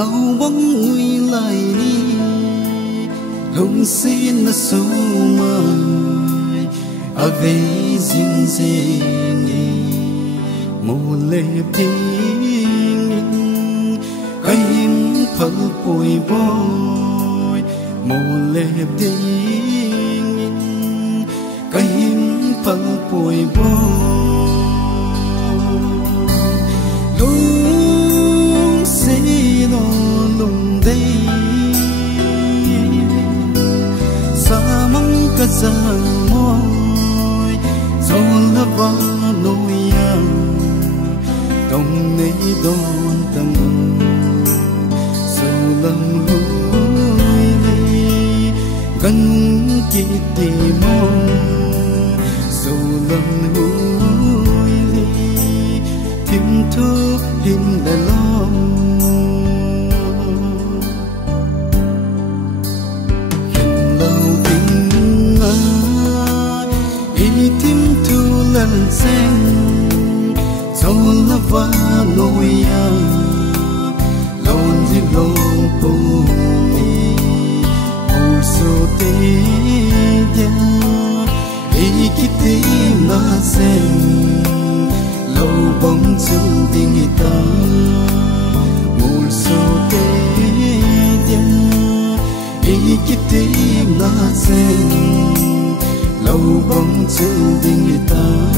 lâu bóng người lại đi lung xin na su mai a về dinh dinh một lệ tình cái hiếm phật bồi bồi một lệ tình cái hiếm phật bồi bồi lung xin nó lung đây sa mong cả giang môi gió lá vã nỗi nhớ đồng này đón tầng sầu lầm hối đi gần chỉ tìm mong sầu lầm hối đi tìm thứ hình đã lo hiện lâu tình ai ý tìm thu lần sen gió lá vã nỗi nhớ lon di lon bù mi mù sô tê dia ý kiti na sen lâu bóng chân tình ta mù sô tê dia ý kiti na sen lâu bóng chân tình ta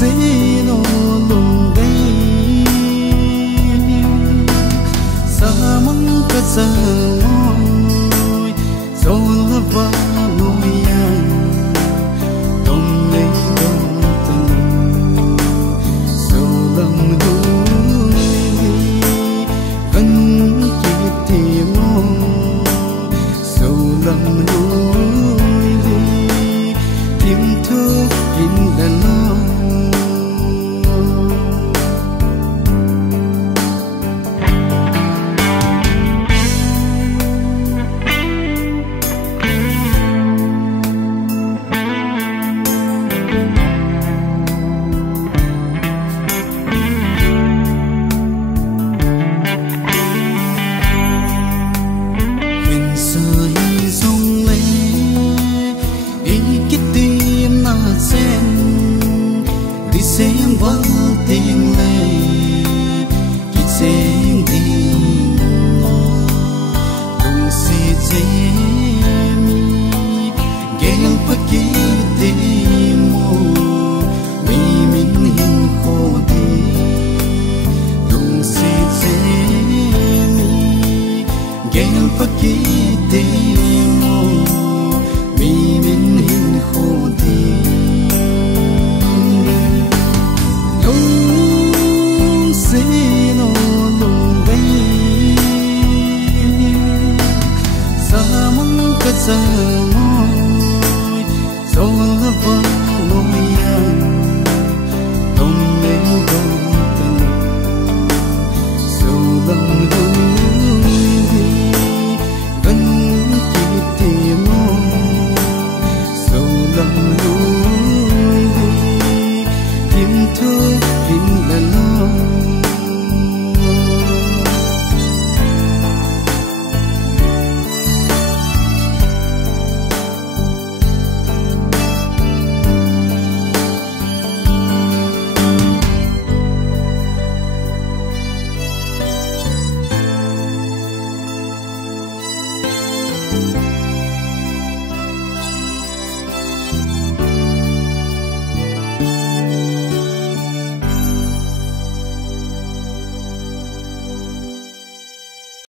xin nó lung đây sa mong cả giang môi gió lá vã nỗi nhớ đồng này đồng tình sầu lầm hối đi vẫn chỉ tìm mong sầu lầm hối đi tìm thương hình đàn lo xem vắng tiếng lệ khi xem đi lung si chế mi gel pagi đi mô mi min hin khô đi lung si chế mi gel pagi đi mô mi min hin khô đi xin nó lung đây sa mong cả giang